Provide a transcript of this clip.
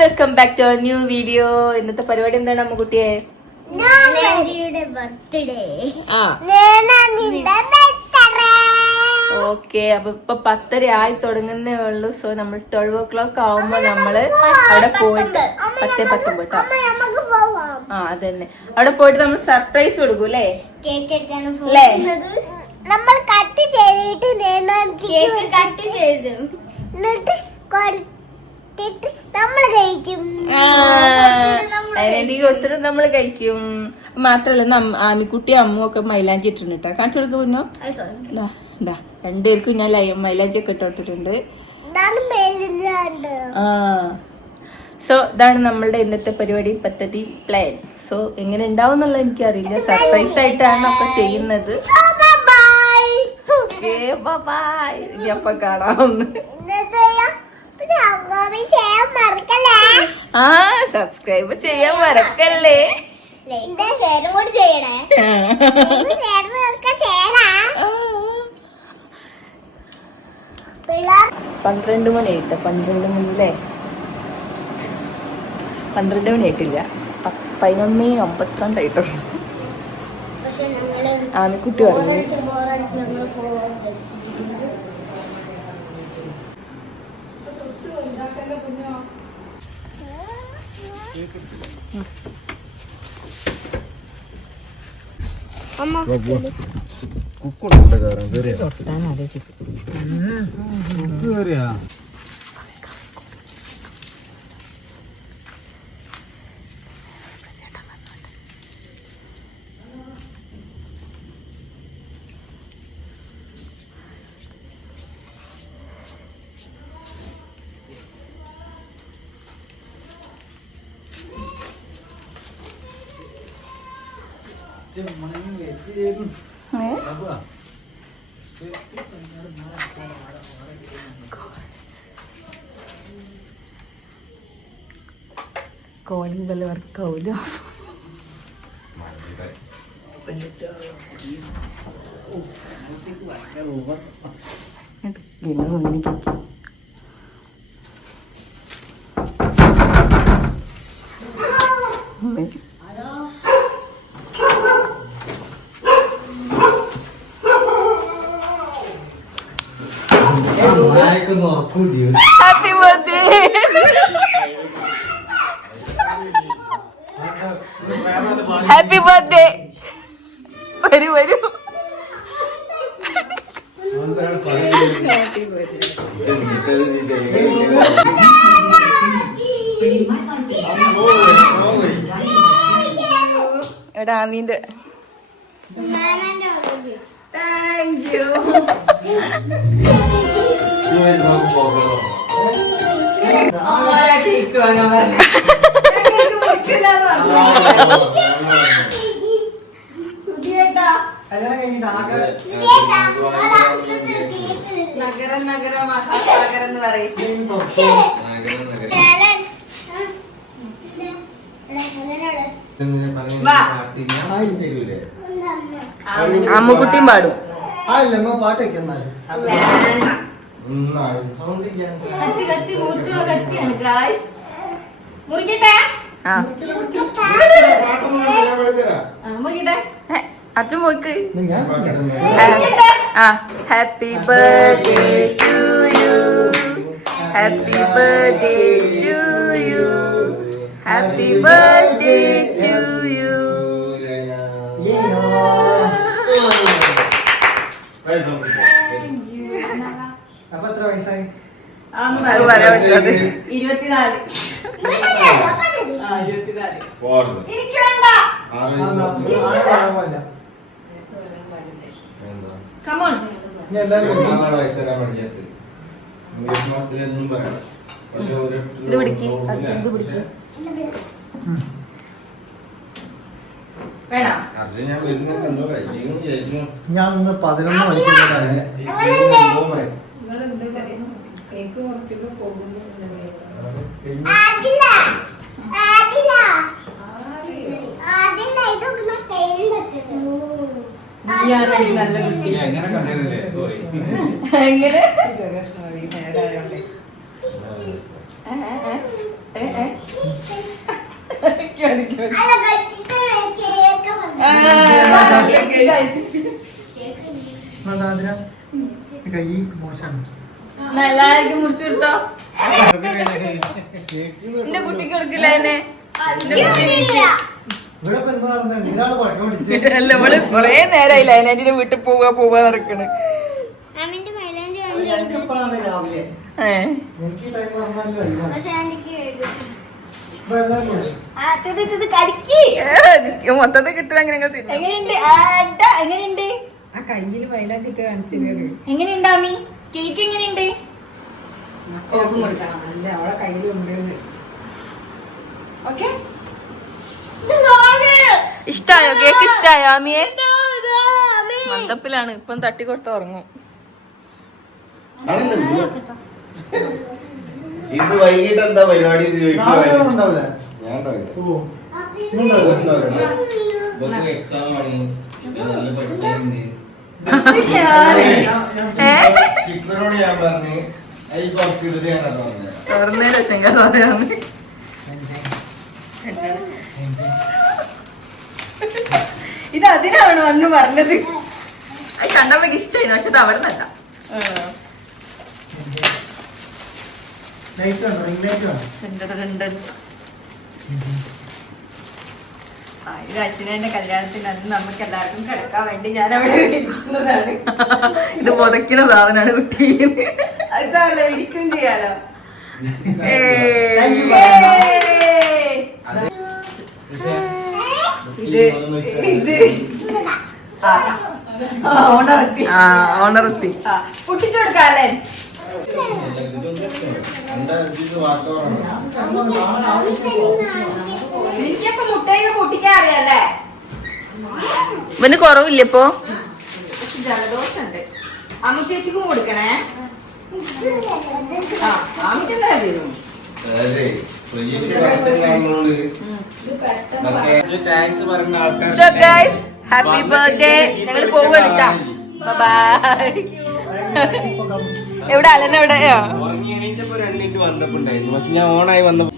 Welcome back to our new video. ഇന്നത്തെ പരിപാടി എന്താണ് അമ്മുകുട്ടിയെ? ഓക്കെ, അപ്പൊ ഇപ്പൊ 10:30 ആയി തുടങ്ങുന്നേ ഉള്ളൂ. സോ നമ്മൾ 12 o'clock ആവുമ്പോ നമ്മള് അവിടെ പോയിട്ട് 10:10 കേട്ടോ. അതന്നെ, അവിടെ പോയിട്ട് നമ്മൾ സർപ്രൈസ് കൊടുക്കും അല്ലേ? നമ്മൾ കട്ട് ചെയ്തിട്ട് കട്ട് ചെയ്തു നമ്മള് കഴിക്കും. അതിനെനിക്ക് കൊടുത്തിട്ട് നമ്മള് കഴിക്കും. മാത്രല്ല ആമിക്കുട്ടി അമ്മു ഒക്കെ മൈലാഞ്ചി ഇട്ടിട്ടുണ്ട് കേട്ടോ. കാണിച്ചു കൊടുക്ക പൊന്നോ. എന്താ രണ്ടുപേർക്കും ഞാൻ മൈലാഞ്ചി ഒക്കെ ഇട്ട് കൊടുത്തിട്ടുണ്ട്. സോ ഇതാണ് നമ്മളുടെ ഇന്നത്തെ പരിപാടി, പദ്ധതി പ്ലാൻ. സോ എങ്ങനെ ഉണ്ടാവും എന്നുള്ളത് എനിക്കറിയില്ല. സർപ്രൈസ് ആയിട്ടാണ് ഒക്കെ ചെയ്യുന്നത്. ഇനി അപ്പൊ കാണാവുന്ന സബ്സ്ക്രൈബ് ചെയ്യാൻ മറക്കല്ലേ. 12 മണിയായിട്ട് 12 മണിയല്ലേ? 12 മണിയായിട്ടില്ല, 11:52 ആയിട്ടുള്ളൂ. ആമിക്കുട്ടി പറഞ്ഞു കോളിംഗ് ബെല്ല് വർക്കാവൂല. Happy birthday. Happy birthday. വരൂ വരൂ. എടാ ആമീന്റെ താങ്ക് യു. നഗരം നഗര മഹാസാഗരം എന്ന് പറയും. അമ്മുക്കുട്ടിയും പാടും. പാട്ട് അച്ഛൻ പോയിക്ക്. Happy birthday to you, happy birthday to you, happy birthday to you. അപ്പൊ എത്ര വയസ്സായി? 24. എനിക്ക് വേണ്ട. ഇത് പിടിക്ക് അച്ഛൻ, ഇത് പിടിക്ക്. വേണോ? ഞാൻ 11 മണിക്ക് കേക്ക് മുറിക്കുന്നു പോകുന്നു. നല്ല കുട്ടി. എങ്ങനെ കൈ മോശമാണ്. എല്ലാവർക്കും മുറിച്ചു കൊടുത്തോ. എന്റെ കുട്ടിക്ക് കൊടുക്കില്ല എന്നെ. ഇവിടെ ഇപ്പൊ എന്താ നടന്നത്? നീരാണ് പഴക്കം പിടിച്ചത്. അല്ല നമ്മള് കൊറേ നേരമായില്ല അതിനെ വീട്ടിൽ പോവാ നടക്കണ്. എനിക്ക് എപ്പോഴാണ് രാവിലെ? എനിക്ക് ഈ ടൈം പറഞ്ഞാലും അറിയാം. മൊത്തത്തിൽ കിട്ടും. എങ്ങനെയുണ്ട്? എങ്ങനെയുണ്ട്? ആ കയ്യില് മൈലാഞ്ചിട്ട് കാണിച്ചത് എങ്ങനെയുണ്ട് ആമി? കേക്ക് എങ്ങനെയുണ്ട്? ഓർമ്മ കൊടുക്കണം. അല്ല അവളെ കയ്യിലുണ്ട്. ഓക്കെ, ഇഷ്ടായോ? കേക്ക് ഇഷ്ടായോ ആമിയെ? മന്ദപ്പിലാണ്. ഇപ്പം തട്ടിക്കൊടുത്ത് ഉറങ്ങും. ഇത് വൈകിട്ട് എന്താ പരിപാടി നാളെ ഉണ്ടാവില്ല. എക്സാം ആണ്, നല്ല പഠിക്കാനുണ്ട്. ചിത്രനോട് ഞാൻ പറഞ്ഞു ഈ കുറച്ച് ഇതിട്ട് ഞാൻ പറഞ്ഞത് തുറന്നേരം ശങ്കാറാണ്. ഇത് അതിനാണോ അന്ന് പറഞ്ഞത്? അത് കണ്ടപ്പോ ഇഷ്ടായിരുന്നു. പക്ഷെ അത് അവിടെ നിന്നല്ല. ലൈറ്റ് ഉണ്ടോ? റിംഗ് ലൈറ്റ് ഉണ്ടോ? ഇത് അച്ഛനെ കല്യാണത്തിന് അന്ന് നമുക്ക് എല്ലാവർക്കും കിടക്കാൻ വേണ്ടി ഞാൻ അവിടെ ഇരിക്കുന്നതാണ്. ഇത് പുതയ്ക്കുന്ന സാധനമാണ് കുട്ടി. അത് സാറല്ല, ഇരിക്കും ചെയ്യാലോ. Thank you. ഓണറെത്തി. ഓണറെത്തി. പൊട്ടിച്ചു കൊടുക്കാല്ലേ? എന്താ ഇത് വാർത്തകളാണ്? എനിക്കപ്പൊ മുട്ടയൊക്കെ പൊട്ടിക്കാൻ അറിയാല്ലേ? ഇവന് കുറവില്ല ഇപ്പൊ. ജലദോഷുണ്ട്. അമ്മ ചേച്ചിക്കും കൊടുക്കണേ. ആമിക്കെന്താ തരും? അതെ, പ്രതീക്ഷ കറക്റ്റ് താങ്ക്സ് പറയുന്ന ആൾക്കാർ. So guys, happy birthday. ഞങ്ങൾ പോവാ. ബൈ. എവിടെ അലന എവിടെയാ? ഉറങ്ങി എണീറ്റപ്പോ 2 മിനിറ്റ് വന്നപ്പോ ഉണ്ടായിരുന്നു. പക്ഷെ ഞാൻ ഓണായി വന്നപ്പോ